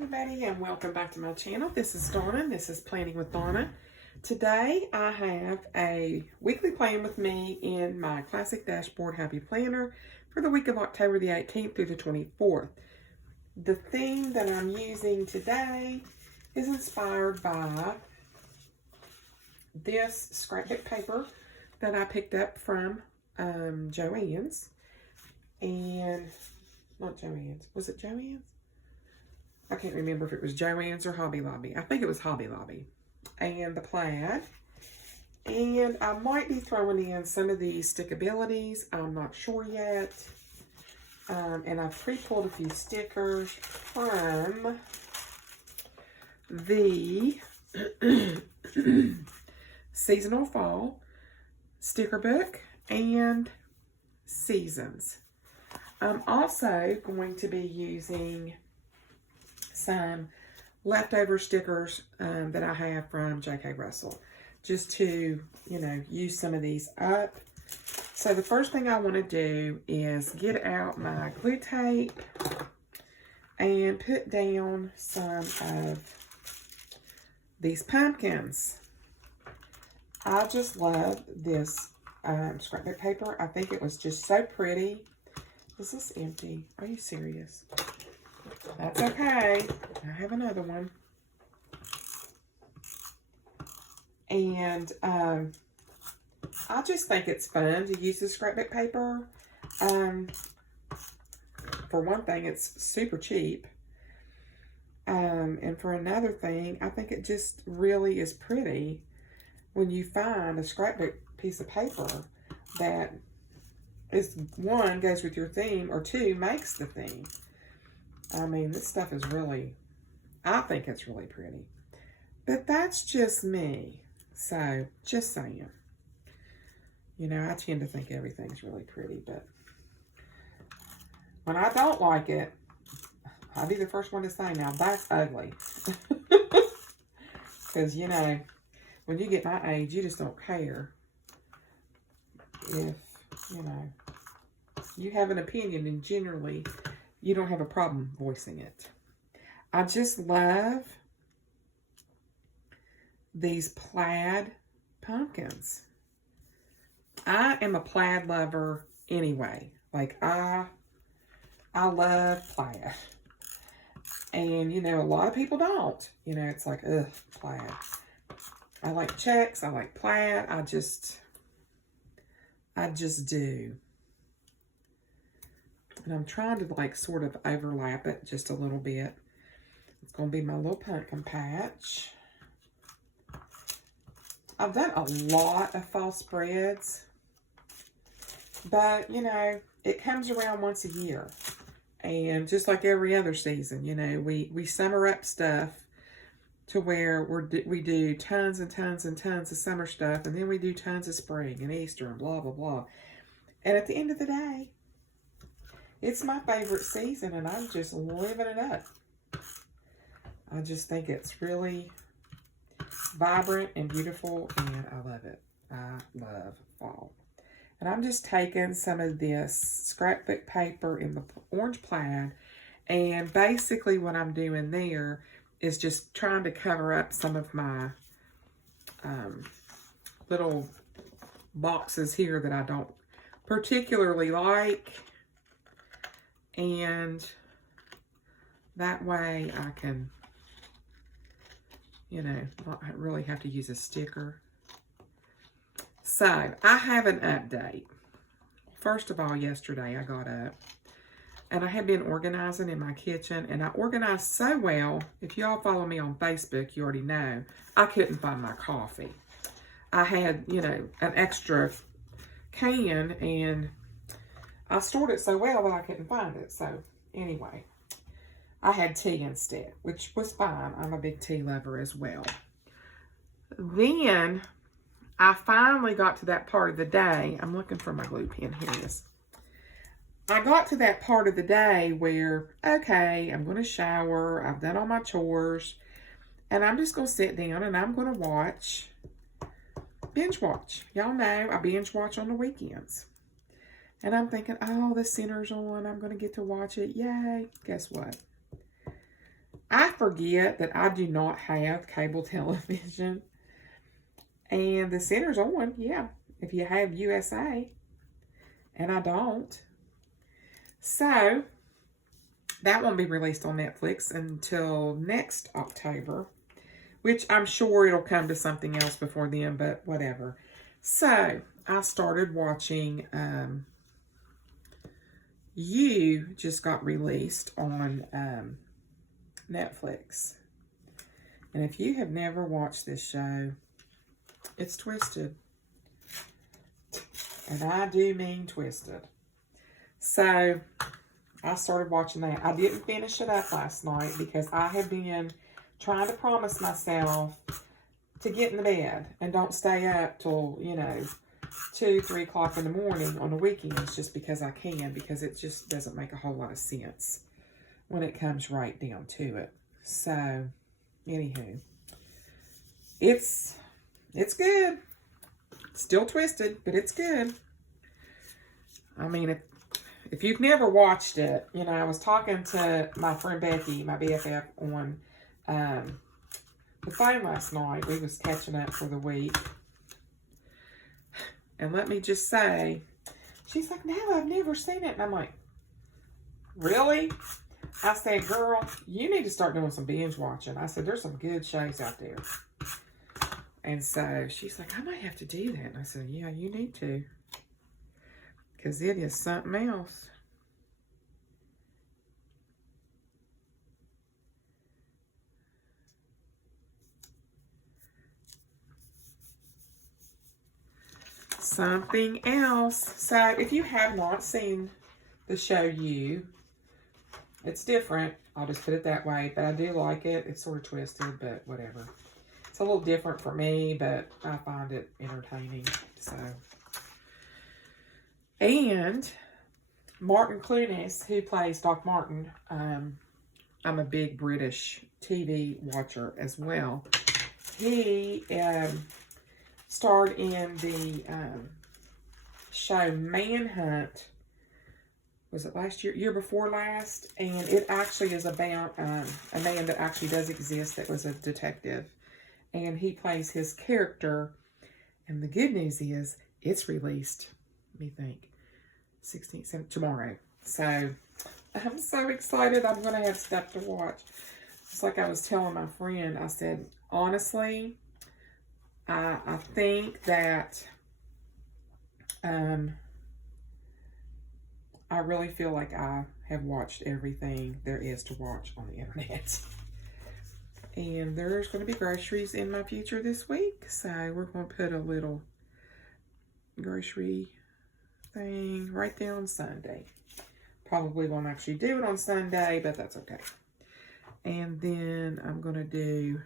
everybody, and welcome back to my channel. This is Donna. This is Planning with Donna. Today I have a weekly plan with me in my Classic Dashboard Happy Planner for the week of October the 18th through the 24th. The theme that I'm using today is inspired by this scrapbook paper that I picked up from Joann's. And, not Joann's, was it Joann's? I can't remember if it was Joann's or Hobby Lobby. I think it was Hobby Lobby. And the plaid. And I might be throwing in some of these stickabilities. I'm not sure yet. And I've pre-pulled a few stickers from the Seasonal Fall sticker book and Seasons. I'm also going to be using some leftover stickers that I have from J.K. Russell, just to, use some of these up. So the first thing I want to do is get out my glue tape and put down some of these pumpkins. I just love this scrapbook paper. I think it was just so pretty. Is this empty? Are you serious? That's okay. I have another one. And I just think it's fun to use the scrapbook paper. For one thing, it's super cheap. And for another thing, I think it just really is pretty when you find a scrapbook piece of paper that is, one, goes with your theme, or two, makes the theme. I mean, this stuff is really, I think it's really pretty. But that's just me. So, just saying. I tend to think everything's really pretty, but when I don't like it, I'll be the first one to say, now that's ugly. Because, when you get my age, you just don't care if, you have an opinion, and generally you don't have a problem voicing it. I just love these plaid pumpkins. I am a plaid lover anyway. Like, I love plaid. And, a lot of people don't. It's like, ugh, plaid. I like checks. I like plaid. I just do. And I'm trying to, sort of overlap it just a little bit. It's going to be my little pumpkin patch. I've done a lot of fall spreads. But, it comes around once a year. And just like every other season, we summer up stuff to where we do tons and tons and tons of summer stuff. And then we do tons of spring and Easter and blah, blah, blah. And at the end of the day, it's my favorite season, and I'm just living it up. I just think it's really vibrant and beautiful, and I love it. I love fall. And I'm just taking some of this scrapbook paper in the orange plaid, and basically what I'm doing there is just trying to cover up some of my little boxes here that I don't particularly like. And that way I can, not really have to use a sticker. So, I have an update. First of all, yesterday I got up and I had been organizing in my kitchen, and I organized so well. If y'all follow me on Facebook, you already know I couldn't find my coffee. I had, an extra can, and I stored it so well that I couldn't find it. So, anyway, I had tea instead, which was fine. I'm a big tea lover as well. Then, I finally got to that part of the day. I'm looking for my glue pen. Here it is. I got to that part of the day where, okay, I'm going to shower. I've done all my chores. And I'm just going to sit down and I'm going to binge watch. Y'all know I binge watch on the weekends. And I'm thinking, oh, the center's on. I'm going to get to watch it. Yay. Guess what? I forget that I do not have cable television. And the center's on, yeah, if you have USA. And I don't. So, that won't be released on Netflix until next October, which I'm sure it'll come to something else before then, but whatever. So, I started watching You just got released on Netflix. And if you have never watched this show, it's twisted. And I do mean twisted. So, I started watching that. I didn't finish it up last night because I have been trying to promise myself to get in the bed and don't stay up till, 2, 3 o'clock in the morning on the weekends just because I can, because it just doesn't make a whole lot of sense when it comes right down to it. So, anywho, it's good. Still twisted, but it's good. I mean, if you've never watched it, I was talking to my friend Becky, my BFF, on the phone last night. We was catching up for the week. And let me just say, she's like, no, I've never seen it. And I'm like, really? I said, girl, you need to start doing some binge watching. I said, there's some good shows out there. And so she's like, I might have to do that. And I said, yeah, you need to. Because it is something else. Something else. So if you have not seen the show You, it's different. I'll just put it that way. But I do like it. It's sort of twisted, but whatever. It's a little different for me, but I find it entertaining. So, and Martin Clunes, who plays Doc Martin, I'm a big British TV watcher as well. He starred in the show Manhunt. Was it last year? Year before last? And it actually is about a man that actually does exist that was a detective. And he plays his character. And the good news is, it's released, let me think, 16th, tomorrow. So, I'm so excited. I'm going to have stuff to watch. It's like I was telling my friend, I said, honestly, I think that I really feel like I have watched everything there is to watch on the internet. And there's going to be groceries in my future this week. So we're going to put a little grocery thing right there on Sunday. Probably won't actually do it on Sunday, but that's okay. And then I'm going to do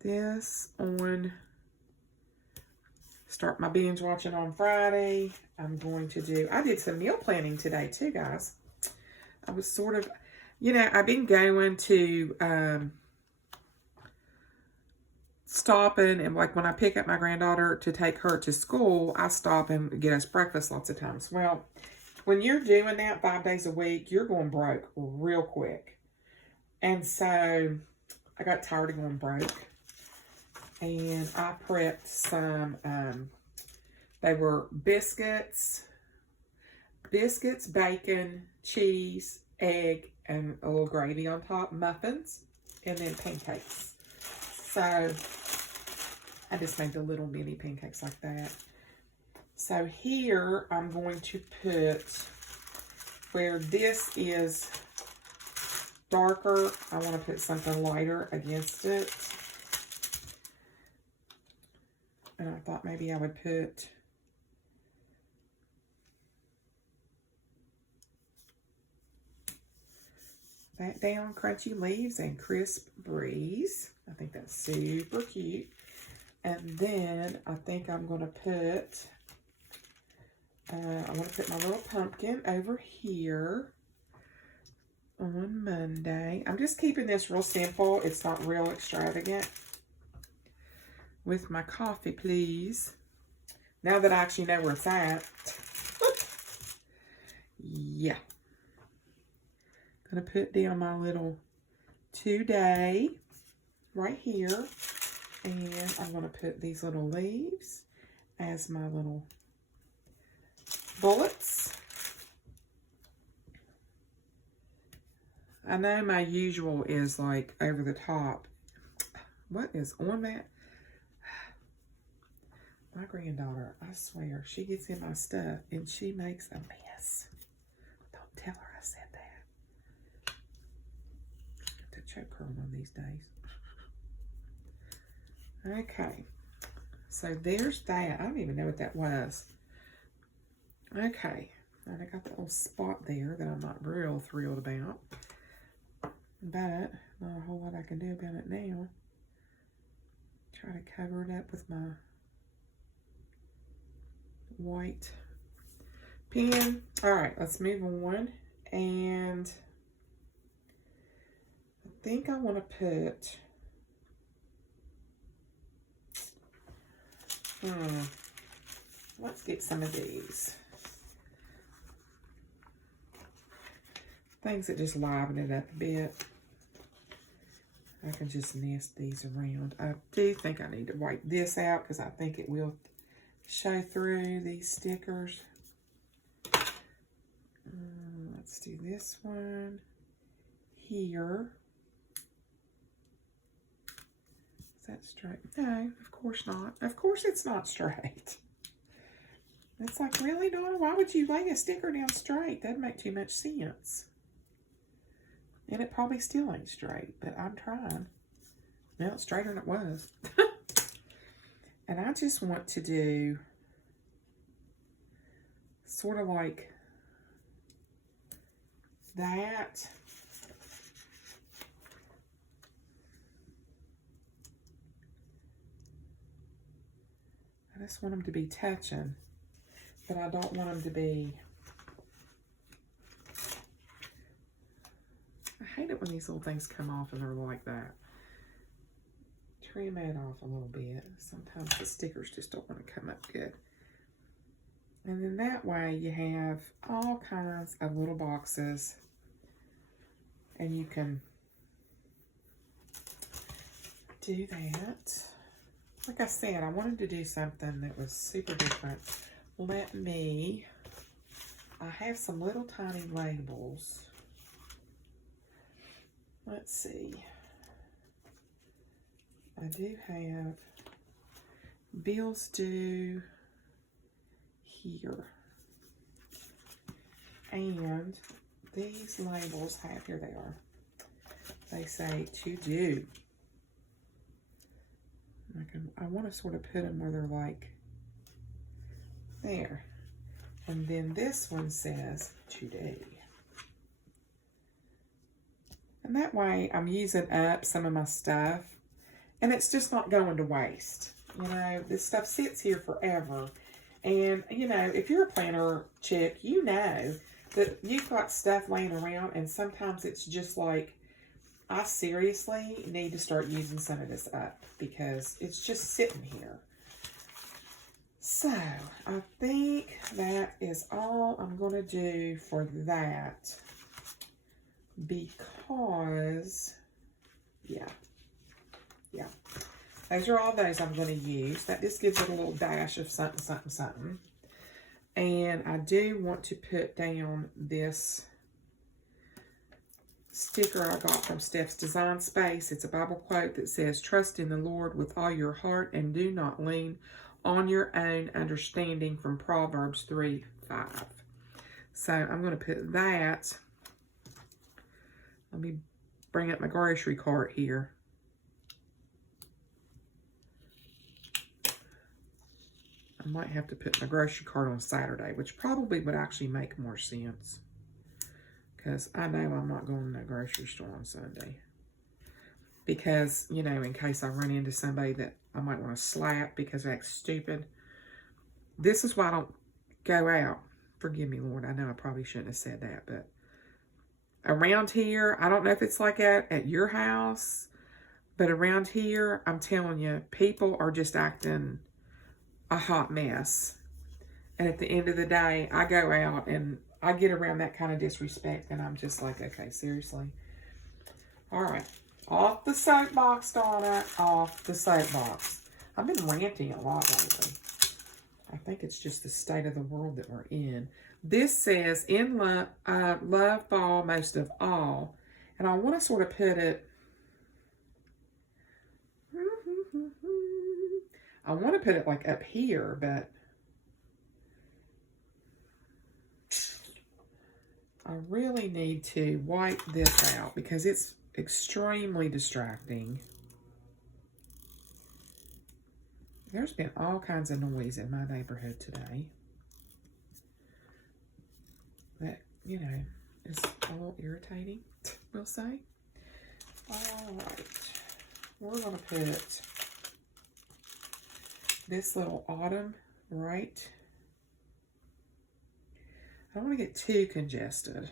this on, start my binge watching on Friday. I'm going to do, I did some meal planning today too, guys. I was sort of, I've been going to stopping, and like when I pick up my granddaughter to take her to school, I stop and get us breakfast lots of times. Well, when you're doing that 5 days a week, you're going broke real quick. And so I got tired of going broke. And I prepped some, they were biscuits, bacon, cheese, egg, and a little gravy on top, muffins, and then pancakes. So I just made the little mini pancakes like that. So here I'm going to put, where this is darker, I want to put something lighter against it. And I thought maybe I would put that down, crunchy leaves and crisp breeze. I think that's super cute. And then I think I'm going to put, I want to put my little pumpkin over here on Monday. I'm just keeping this real simple. It's not real extravagant. With my coffee, please. Now that I actually know where it's at. Yeah. Gonna put down my little today right here. And I'm going to put these little leaves as my little bullets. I know my usual is like over the top. What is on that? My granddaughter, I swear, she gets in my stuff and she makes a mess. Don't tell her I said that. I have to choke her one of these days. Okay. So there's that. I don't even know what that was. Okay. And I got that little spot there that I'm not real thrilled about. But not a whole lot I can do about it now. Try to cover it up with my white pen. All right, let's move on. And I think I want to put, let's get some of these things that just liven it up a bit. I can just nest these around. I do think I need to wipe this out because I think it will show through these stickers. Let's do this one here. Is that straight? No, of course not. Of course it's not straight. It's like, really, Donna? Why would you lay a sticker down straight? That'd make too much sense. And it probably still ain't straight, but I'm trying. Now it's straighter than it was. And I just want to do sort of like that. I just want them to be touching, but I don't want them to be... I hate it when these little things come off and they're like that. Trim it off a little bit. Sometimes the stickers just don't want to come up good. And then that way you have all kinds of little boxes and you can do that. Like I said, I wanted to do something that was super different. I have some little tiny labels. Let's see. I do have bills due here. And these labels have, here they are. They say to do. I want to sort of put them where they're like there. And then this one says today. And that way I'm using up some of my stuff and it's just not going to waste. You know, this stuff sits here forever. And, you know, if you're a planner chick, you know that you've got stuff laying around and sometimes it's just like, I seriously need to start using some of this up because it's just sitting here. So, I think that is all I'm going to do for that because, yeah. Those are all those I'm going to use. That just gives it a little dash of something, something, something. And I do want to put down this sticker I got from Steph's Design Space. It's a Bible quote that says, "Trust in the Lord with all your heart and do not lean on your own understanding," from Proverbs 3:5. So I'm going to put that. Let me bring up my grocery cart here. I might have to put my grocery cart on Saturday, which probably would actually make more sense. Because I know I'm not going to the grocery store on Sunday. Because, you know, in case I run into somebody that I might want to slap because they act stupid. This is why I don't go out. Forgive me, Lord. I know I probably shouldn't have said that. But around here, I don't know if it's like that at your house. But around here, I'm telling you, people are just acting a hot mess. And at the end of the day, I go out and I get around that kind of disrespect and I'm just like, okay, seriously. All right. Off the soapbox, Donna. Off the soapbox. I've been ranting a lot lately. I think it's just the state of the world that we're in. This says, in love, love fall most of all. And I want to sort of put it, I want to put it like up here, but I really need to wipe this out because it's extremely distracting. There's been all kinds of noise in my neighborhood today that, you know, is a little irritating, we'll say. All right, we're going to put this little autumn right. I don't want to get too congested.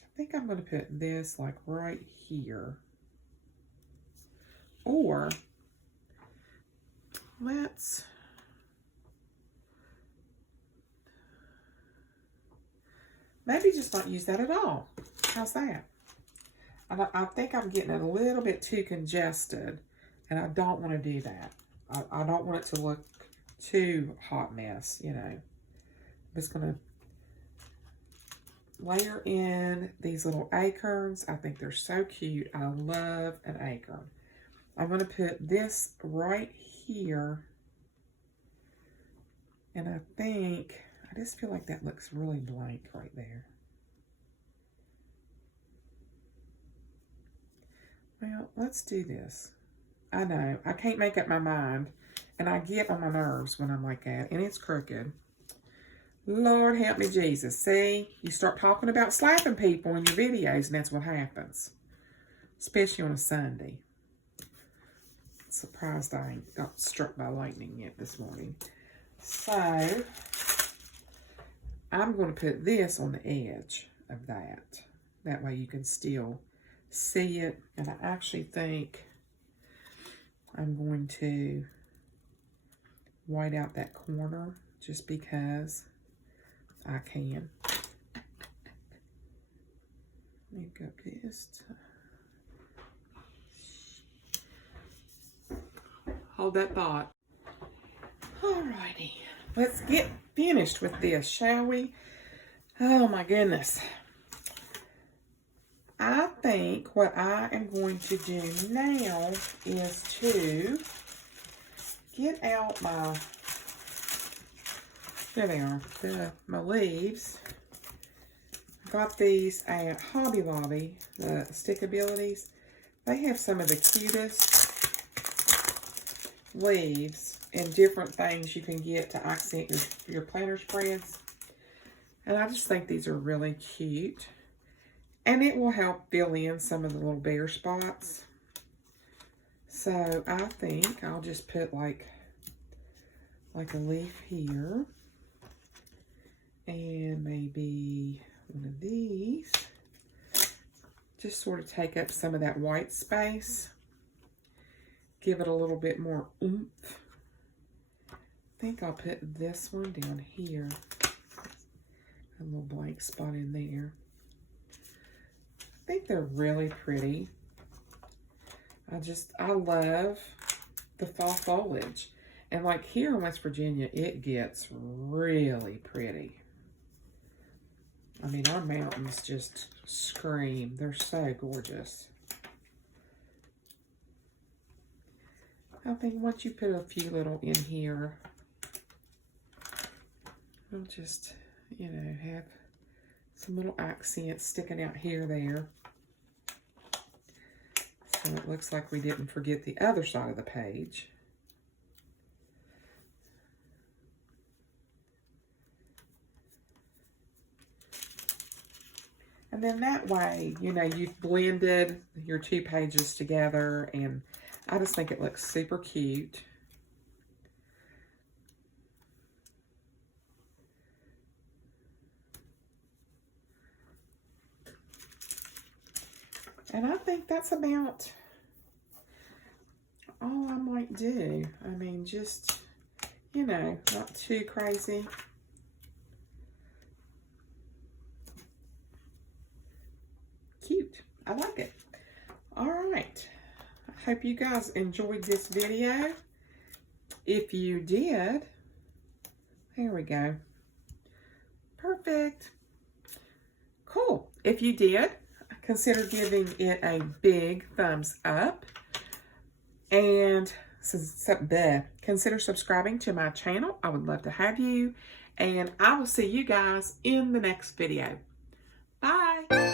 I think I'm going to put this like right here. Or let's maybe just not use that at all. How's that? I think I'm getting it a little bit too congested, and I don't want to do that. I don't want it to look too hot mess, you know. I'm just going to layer in these little acorns. I think they're so cute. I love an acorn. I'm going to put this right here. And I just feel like that looks really blank right there. Well, let's do this. I know, I can't make up my mind. And I get on my nerves when I'm like that. And it's crooked. Lord help me, Jesus. See, you start talking about slapping people in your videos, and that's what happens. Especially on a Sunday. Surprised I ain't got struck by lightning yet this morning. So, I'm going to put this on the edge of that. That way you can still see it. And I actually think I'm going to white out that corner just because I can. Let me go just hold that thought. Alrighty, let's get finished with this, shall we? Oh my goodness. I think what I am going to do now is to get out my, there they are, my leaves. I got these at Hobby Lobby, the Stickabilities. They have some of the cutest leaves and different things you can get to accent your planter spreads. And I just think these are really cute. And it will help fill in some of the little bare spots. So I think I'll just put like a leaf here. And maybe one of these. Just sort of take up some of that white space. Give it a little bit more oomph. I think I'll put this one down here. A little blank spot in there. I think they're really pretty. I love the fall foliage. And like here in West Virginia, it gets really pretty. I mean, our mountains just scream. They're so gorgeous. I think once you put a few little in here, we'll just, you know, have some little accents sticking out here, there. So it looks like we didn't forget the other side of the page. And then that way, you know, you've blended your two pages together, and I just think it looks super cute. And I think that's about all I might do. I mean, just, you know, not too crazy. I like it. All right. I hope you guys enjoyed this video. If you did, there we go. Perfect. Cool. If you did, consider giving it a big thumbs up. And consider subscribing to my channel. I would love to have you. And I will see you guys in the next video. Bye.